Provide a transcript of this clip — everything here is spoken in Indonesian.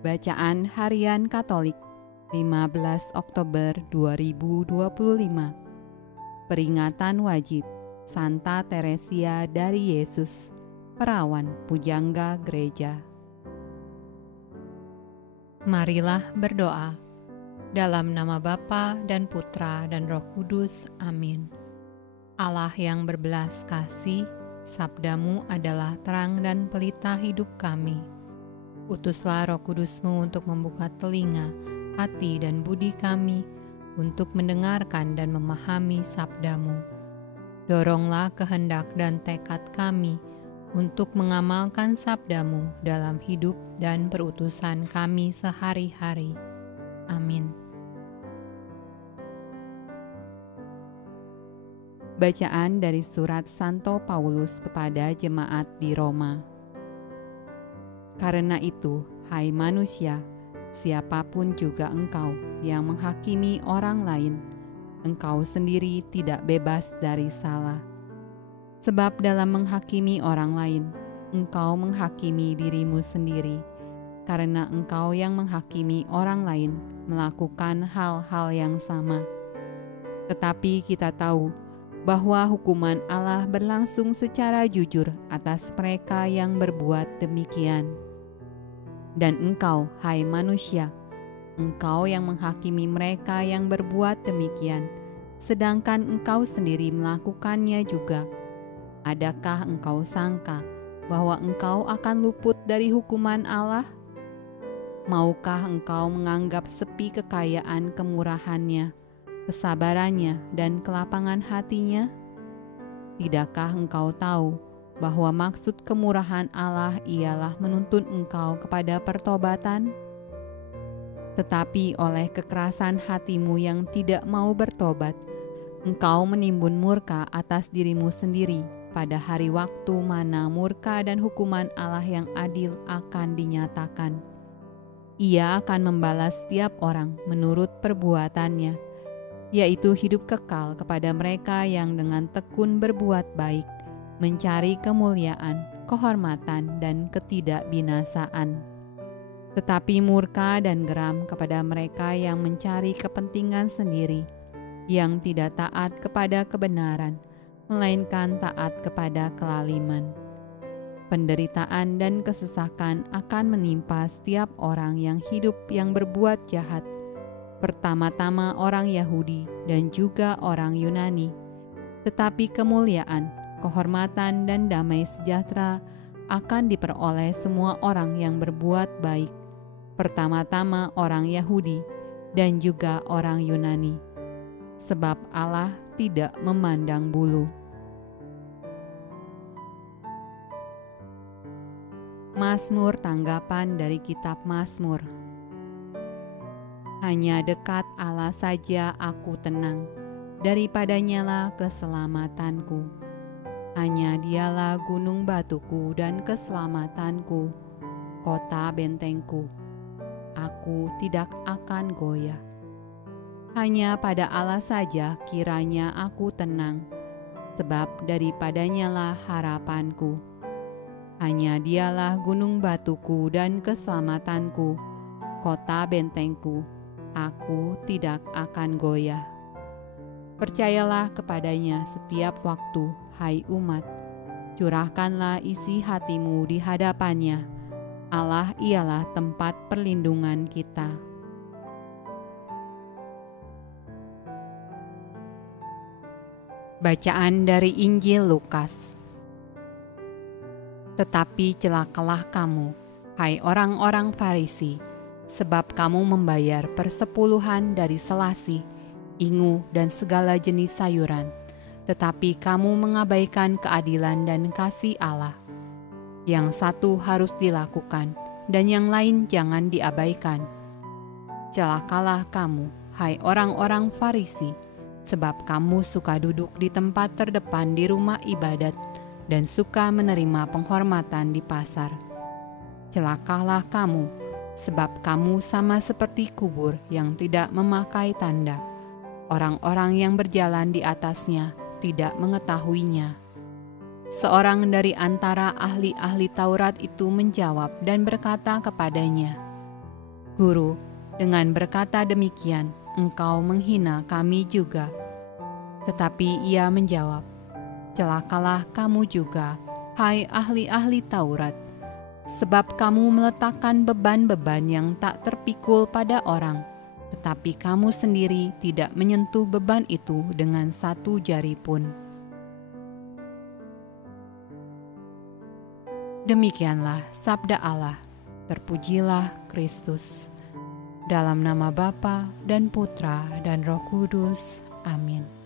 Bacaan Harian Katolik 15 Oktober 2025. Peringatan wajib Santa Teresia dari Yesus, Perawan Pujangga Gereja. Marilah berdoa. Dalam nama Bapa dan Putra dan Roh Kudus. Amin. Allah yang berbelas kasih, sabdamu adalah terang dan pelita hidup kami. Utuslah Roh Kudus-Mu untuk membuka telinga, hati dan budi kami untuk mendengarkan dan memahami sabdamu. Doronglah kehendak dan tekad kami untuk mengamalkan sabdamu dalam hidup dan perutusan kami sehari-hari. Amin. Bacaan dari surat Santo Paulus kepada jemaat di Roma. Karena itu, hai manusia, siapapun juga engkau yang menghakimi orang lain, engkau sendiri tidak bebas dari salah. Sebab dalam menghakimi orang lain, engkau menghakimi dirimu sendiri, karena engkau yang menghakimi orang lain melakukan hal-hal yang sama. Tetapi kita tahu bahwa hukuman Allah berlangsung secara jujur atas mereka yang berbuat demikian. Dan engkau, hai manusia, engkau yang menghakimi mereka yang berbuat demikian, sedangkan engkau sendiri melakukannya juga. Adakah engkau sangka bahwa engkau akan luput dari hukuman Allah? Maukah engkau menganggap sepi kekayaan kemurahannya, kesabarannya, dan kelapangan hatinya? Tidakkah engkau tahu bahwa maksud kemurahan Allah ialah menuntun engkau kepada pertobatan? Tetapi oleh kekerasan hatimu yang tidak mau bertobat, engkau menimbun murka atas dirimu sendiri pada hari waktu mana murka dan hukuman Allah yang adil akan dinyatakan. Ia akan membalas setiap orang menurut perbuatannya, yaitu hidup kekal kepada mereka yang dengan tekun berbuat baik, mencari kemuliaan, kehormatan, dan ketidakbinasaan. Tetapi murka dan geram kepada mereka yang mencari kepentingan sendiri, yang tidak taat kepada kebenaran, melainkan taat kepada kelaliman. Penderitaan dan kesesakan akan menimpa setiap orang yang hidup yang berbuat jahat, pertama-tama orang Yahudi dan juga orang Yunani. Tetapi kemuliaan, kehormatan, dan damai sejahtera akan diperoleh semua orang yang berbuat baik, pertama-tama orang Yahudi dan juga orang Yunani. Sebab Allah tidak memandang bulu. Mazmur tanggapan dari kitab Mazmur. Hanya dekat Allah saja aku tenang, daripadanya lah keselamatanku. Hanya dialah gunung batuku dan keselamatanku, kota bentengku. Aku tidak akan goyah. Hanya pada Allah saja kiranya aku tenang, sebab daripadanya lah harapanku. Hanya dialah gunung batuku dan keselamatanku, kota bentengku. Aku tidak akan goyah. Percayalah kepadanya setiap waktu, hai umat. Curahkanlah isi hatimu di hadapannya. Allah ialah tempat perlindungan kita. Bacaan dari Injil Lukas. Tetapi celakalah kamu, hai orang-orang Farisi, sebab kamu membayar persepuluhan dari selasi, ingu, dan segala jenis sayuran, tetapi kamu mengabaikan keadilan dan kasih Allah. Yang satu harus dilakukan, dan yang lain jangan diabaikan. Celakalah kamu, hai orang-orang Farisi, sebab kamu suka duduk di tempat terdepan di rumah ibadat, dan suka menerima penghormatan di pasar. Celakalah kamu, sebab kamu sama seperti kubur yang tidak memakai tanda. Orang-orang yang berjalan di atasnya tidak mengetahuinya. Seorang dari antara ahli-ahli Taurat itu menjawab dan berkata kepadanya, Guru, dengan berkata demikian, engkau menghina kami juga. Tetapi ia menjawab, celakalah kamu juga, hai ahli-ahli Taurat, sebab kamu meletakkan beban-beban yang tak terpikul pada orang, tetapi kamu sendiri tidak menyentuh beban itu dengan satu jari pun. Demikianlah sabda Allah. Terpujilah Kristus. Dalam nama Bapa dan Putra dan Roh Kudus. Amin.